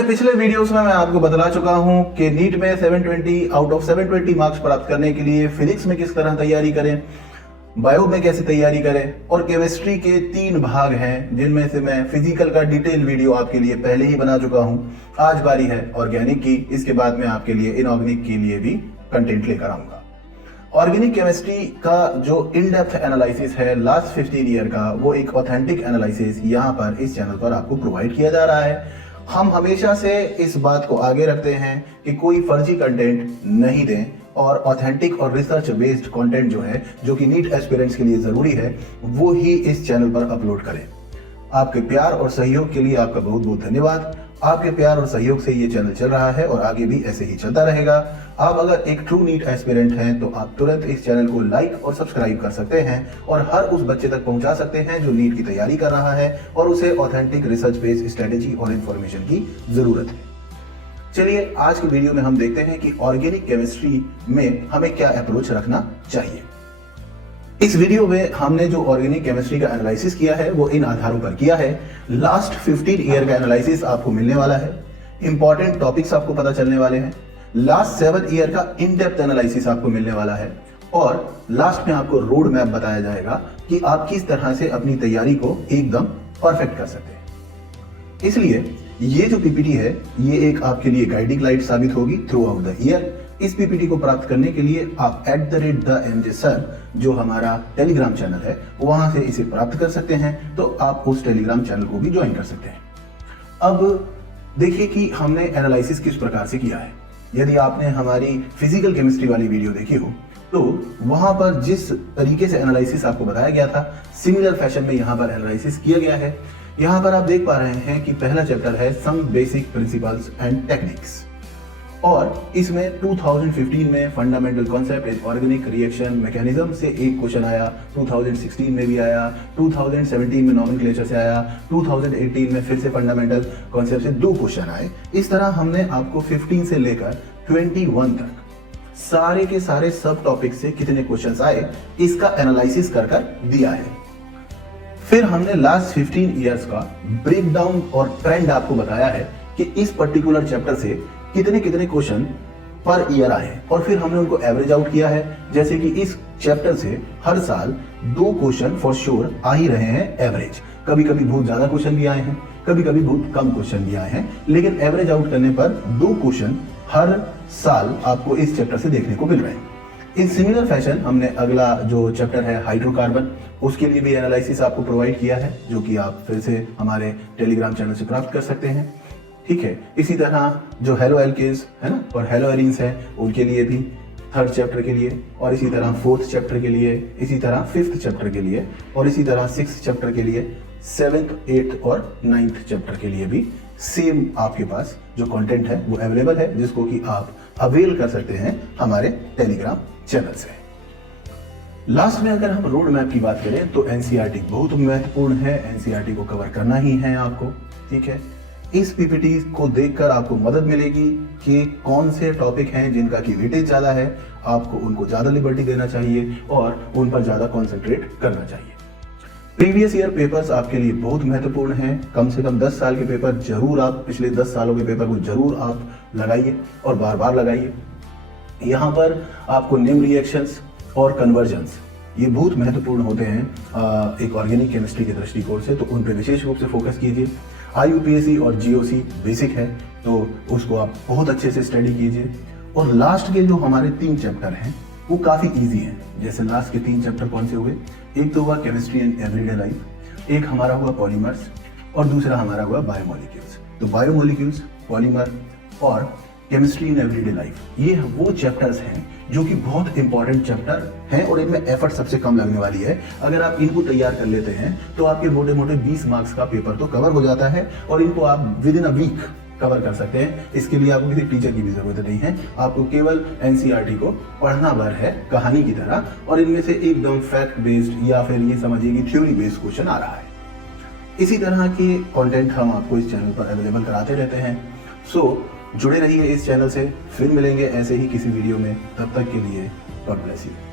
अपने पिछले वीडियोस में मैं आपको बतला चुका हूं कि नीट में 720 आउट ऑफ 720 मार्क्स प्राप्त करने के लिए फिजिक्स में किस तरह तैयारी करें, बायो में कैसे तैयारी करें और केमिस्ट्री के 3 भाग हैं जिनमें से मैं फिजिकल का डिटेल वीडियो आपके लिए पहले ही बना चुका हूं। आज बारी है ऑर्गेनिक की। इसके बाद मैं आपके लिए इनऑर्गेनिक के लिए भी कंटेंट लेकर आऊंगा। ऑर्गेनिक केमिस्ट्री का जो इन डेप्थ एनालिसिस है लास्ट 15 ईयर का, वो एक ऑथेंटिक एनालिसिस यहाँ पर इस चैनल पर आपको प्रोवाइड किया जा रहा है। हम हमेशा से इस बात को आगे रखते हैं कि कोई फर्जी कंटेंट नहीं दें और ऑथेंटिक और रिसर्च बेस्ड कंटेंट जो है, जो कि नीट एस्पिरेंट्स के लिए जरूरी है, वो ही इस चैनल पर अपलोड करें। आपके प्यार और सहयोग के लिए आपका बहुत बहुत धन्यवाद। आपके प्यार और सहयोग से ये चैनल चल रहा है और आगे भी ऐसे ही चलता रहेगा। आप अगर एक ट्रू नीट एस्पिरेंट हैं तो आप तुरंत इस चैनल को लाइक और सब्सक्राइब कर सकते हैं और हर उस बच्चे तक पहुंचा सकते हैं जो नीट की तैयारी कर रहा है और उसे ऑथेंटिक रिसर्च बेस्ड स्ट्रेटेजी और इंफॉर्मेशन की जरूरत है। चलिए आज की वीडियो में हम देखते हैं कि ऑर्गेनिक केमिस्ट्री में हमें क्या अप्रोच रखना चाहिए। इस वीडियो में हमने जो ऑर्गेनिक केमिस्ट्री का एनालिसिस किया है वो इन आधारों पर किया है। लास्ट 15 ईयर का एनालिसिस आपको मिलने वाला है, इंपॉर्टेंट टॉपिक्स आपको पता चलने वाले हैं, लास्ट 7 ईयर का इन डेप्थ एनालिसिस आपको मिलने वाला है और लास्ट में आपको रोड मैप बताया जाएगा कि आप किस तरह से अपनी तैयारी को एकदम परफेक्ट कर सकते हैं। इसलिए ये जो पीपीटी है ये एक आपके लिए गाइडिंग लाइट साबित होगी थ्रू आउट द ईयर। इस पीपीटी को प्राप्त करने के लिए आप @theMJ जो हमारा टेलीग्राम चैनल है वहां से इसे प्राप्त कर सकते हैं, तो आप उस टेलीग्राम चैनल को भी ज्वाइन कर सकते हैं। अब देखिए कि हमने एनालिसिस किस प्रकार से किया है। यदि आपने हमारी फिजिकल केमिस्ट्री वाली वीडियो देखी हो तो वहां पर जिस तरीके से एनालिसिस आपको बताया गया था, सिमिलर फैशन में यहाँ पर एनालिसिस किया गया है। यहाँ पर आप देख पा रहे हैं कि पहला चैप्टर है some basic principles and techniques और इसमें 2015 में fundamental concept in organic reaction mechanism से एक क्वेश्चन आया, 2016 में भी आया, 2017 में नॉमेनक्लेचर से आया, 2018 में फिर से फंडामेंटल कॉन्सेप्ट से 2 क्वेश्चन आए। इस तरह हमने आपको 15 से लेकर 21 तक सारे के सारे सब टॉपिक से कितने क्वेश्चंस आए इसका एनालिसिस कर दिया है। फिर हमने लास्ट 15 इयर्स का ब्रेकडाउन और ट्रेंड आपको बताया है कि इस पर्टिकुलर चैप्टर से कितने कितने क्वेश्चन पर ईयर आए हैं और फिर हमने उनको एवरेज आउट किया है। जैसे कि इस चैप्टर से हर साल 2 क्वेश्चन फॉर श्योर आ ही रहे हैं एवरेज। कभी कभी बहुत ज्यादा क्वेश्चन भी आए हैं, कभी कभी बहुत कम क्वेश्चन भी आए हैं, लेकिन एवरेज आउट करने पर 2 क्वेश्चन हर साल आपको इस चैप्टर से देखने को मिल रहे हैं। इन सिमिलर फैशन हमने अगला जो चैप्टर है हाइड्रोकार्बन, उसके लिए भी एनालिसिस आपको प्रोवाइड किया है, जो कि आप फिर से हमारे टेलीग्राम चैनल से प्राप्त कर सकते हैं। ठीक है, इसी तरह जो हेलो एल्केन्स है ना और हेलो एरीन्स है उनके लिए भी 3rd चैप्टर के लिए, और इसी तरह 4th चैप्टर के लिए, इसी तरह 5th चैप्टर के लिए, और इसी तरह 6th चैप्टर के लिए, 7th, 8th और 9th चैप्टर के लिए भी सेम आपके पास जो कंटेंट है वो अवेलेबल है, जिसको कि आप अवेल कर सकते हैं हमारे टेलीग्राम चैनल से। लास्ट में अगर हम रोड मैप की बात करें तो एनसीईआरटी बहुत महत्वपूर्ण है, एनसीईआरटी को कवर करना ही है आपको। ठीक है, इस पीपीटी को देखकर आपको मदद मिलेगी कि कौन से टॉपिक हैं जिनका की वेटेज ज्यादा है, आपको उनको ज्यादा लिबर्टी देना चाहिए और उन पर ज्यादा कॉन्सेंट्रेट करना चाहिए। प्रीवियस ईयर पेपर्स आपके लिए बहुत महत्वपूर्ण हैं। कम से कम 10 साल के पेपर जरूर आप, पिछले 10 सालों के पेपर को जरूर आप लगाइए और बार बार लगाइए। यहाँ पर आपको निम्न रिएक्शंस और कन्वर्जन्स ये बहुत महत्वपूर्ण होते हैं एक ऑर्गेनिक केमिस्ट्री के दृष्टिकोण से, तो उन पर विशेष रूप से फोकस कीजिए। IUPAC और GOC बेसिक है तो उसको आप बहुत अच्छे से स्टडी कीजिए। और लास्ट के जो हमारे 3 चैप्टर हैं वो काफ़ी इजी हैं। जैसे लास्ट के 3 चैप्टर कौन से हुए, एक तो हुआ केमिस्ट्री एंड एवरीडे लाइफ, एक हमारा हुआ पॉलीमर्स और दूसरा हमारा हुआ बायोमोलिक्यूल्स। तो बायोमोलिक्यूल्स, पॉलीमर और केमिस्ट्री इन एवरीडे लाइफ, ये वो चैप्टर्स हैं जो कि बहुत इंपॉर्टेंट चैप्टर हैं और इनमें एफर्ट सबसे कम लगने वाली है। अगर आप इनको तैयार कर लेते हैं तो आपके मोटे मोटे 20 मार्क्स का पेपर तो कवर हो जाता है और इनको आप within a week cover कर सकते हैं। इसके लिए आपको किसी टीचर की भी जरूरत नहीं है, आपको केवल एनसीईआरटी को पढ़ना भर है कहानी की तरह, और इनमें से एकदम फैक्ट बेस्ड या फिर ये समझिए कि थ्योरी बेस्ड क्वेश्चन आ रहा है। इसी तरह के कंटेंट हम आपको इस चैनल पर अवेलेबल कराते रहते हैं। सो जुड़े रहिए इस चैनल से, फिर मिलेंगे ऐसे ही किसी वीडियो में। तब तक के लिए गॉड ब्लेस यू।